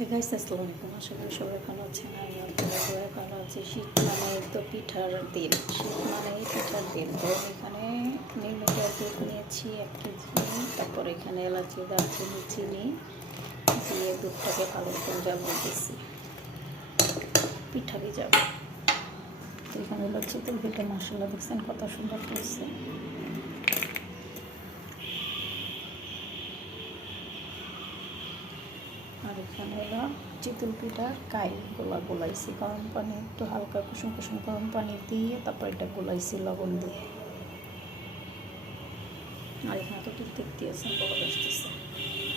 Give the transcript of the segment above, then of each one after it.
Hey guys, আসসালামু আলাইকুম। আশা করি সবাই ভালো আছেন। আমি সবাই ভালো আছি। শীত মানে তো পিঠার দিন, শীত মানে পিঠার দিন। তো এখানে নির্মিত দুধ নিয়েছি 1 কেজি। তারপর এখানে এলাচি, দারচিনি, চিনি দিয়ে দুধটাকে ভালো করে জ্বালিয়ে দিয়েছি, পিঠা ভিজাবো। তো এখানে হলো চিতল পিঠা। মশলা দেখছেন কত সুন্দর করছে। আর এখানে হলো চিতল পিঠার গোলাইছি গরম পানি, একটু হালকা কুসুম কুসুম গরম পানি দিয়ে তারপর এটা গোলাইছি লবণ দিয়ে। আর এখানে তো ঠিক দিয়েছেন, বড় আসতেছে।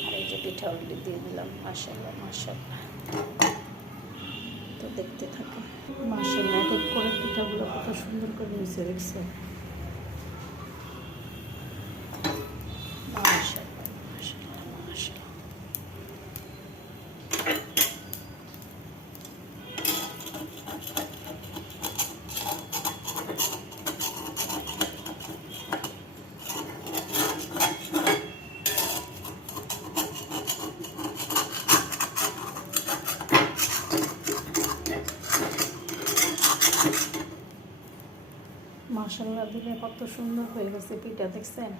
আর এই যে পিঠা অলরেডি দিয়ে দিলাম। মাশাআল্লাহ মাশাআল্লাহ। তো দেখতে থাকে মাশাআল্লাহ। এক এক করে পিঠাগুলো কত সুন্দর করে নিচে রেখেছে। মাশাআল্লাহ মাশাআল্লাহ মাশাআল্লাহ। মাশাআল্লাহ দিলে কত সুন্দর হয়ে গেছে পিঠা, দেখছেন?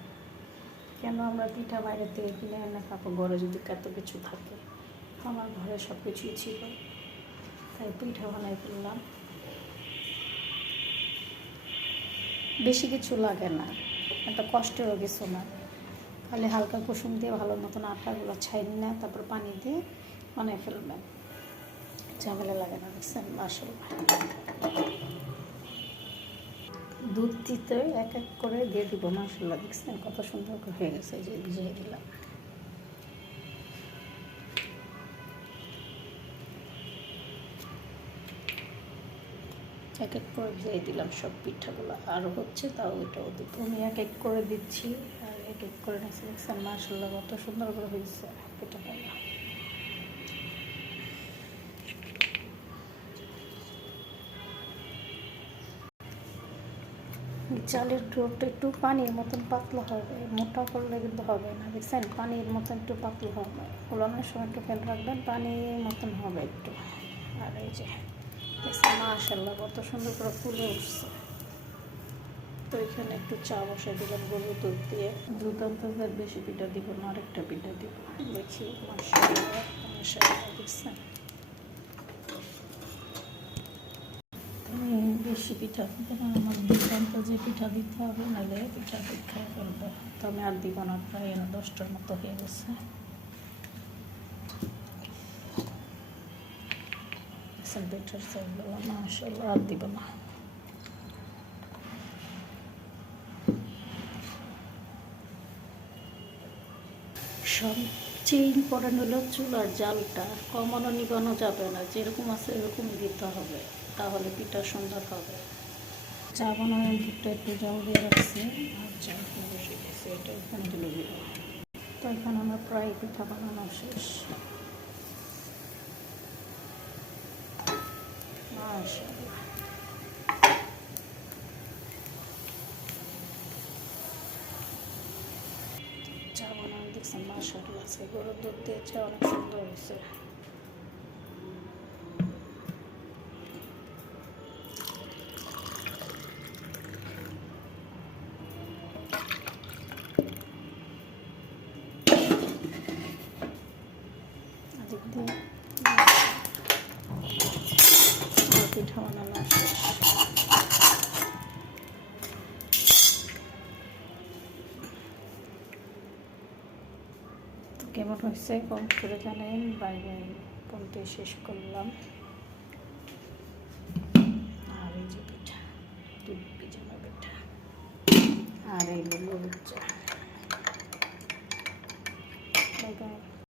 কেন আমরা পিঠা বাইরে থেকে কিনে এনে খাবো? ঘরে যদি কত কিছু থাকে। আমার ঘরে সব কিছুই ছিল, তাই পিঠা বানাই ফেললাম। বেশি কিছু লাগে না, এত কষ্টেরও কিছু না। খালি হালকা কুসুম দিয়ে ভালো মতন আটাগুলো ছাইনি না, তারপর পানি দিয়ে বানাই ফেলবেন। ঝামেলা লাগে না, দেখছেন? মাশাআল্লাহ। দুধ দিতে এক এক করে দিয়ে দিব। মাশাআল্লাহ দেখছেন কত সুন্দর করে হয়ে গেছে। যে ভিজিয়ে দিলাম। এক এক করে ভিজিয়ে দিলাম সব পিঠাগুলো। আরও হচ্ছে, তাও এটাও দিব। আমি এক এক করে দিচ্ছি আর এক এক করে নিচ্ছি। দেখছেন মাশাআল্লাহ কত সুন্দর করে হয়েছে পিঠাগুলো। চালের ডোটা একটু পানির মতন পাতলা হবে, মোটা করলে কিন্তু হবে না। দেখছেন পানির মতন একটু পাতলা হবে। গোলানোর সময় একটু খেয়াল রাখবেন, পানির মতন হবে একটু। আর এই যে দেখছেন মাশাআল্লাহ কত সুন্দর করে ফুলে উঠছে। তো এখানে একটু চা বসাই দিলাম গরুর দুধ দিয়ে। দুধ অন্তত বেশি পিঠা দিব না, আরেকটা পিঠা দিব। দেখি মাশাআল্লাহ মাশাআল্লাহ। দেখছেন বেশি পিঠা আমার দুধ যে পিঠা দিতে হবে, নাহলে পিঠা খাই ফেলবো। তো আমি আর দিব না, প্রায় 10টার মতো হয়ে গেছে। পিঠার চাইগুলো মাশাআল্লাহ আর দিব না। সবচেয়ে ইম্পর্টেন্ট হলো চুলার জালটা। কমানো নিবানো যাবে না, যেরকম আছে এরকম দিতে হবে, তাহলে পিঠা সুন্দর হবে। চা বানানোর দুধটা একটু জল দিয়ে রাখছি আর চা বসে গেছে, এটা এখানে তুলে দিব। তো এখানে আমার প্রায় পিঠা বানানো শেষ। মাশাআল্লাহ চা বানানো দেখছেন মাশাআল্লাহ। আজকে গরুর দুধ দিয়ে চা অনেক সুন্দর হয়েছে। পিঠা বানানো শেষ। তো কেমন হয়েছে কমেন্ট করে জানেন। বাই বাই, বলতে শেষ করলাম। আর এই যে পিঠা, দুধ ভিজানো পিঠা, আর এই গরুর চা। Bye bye.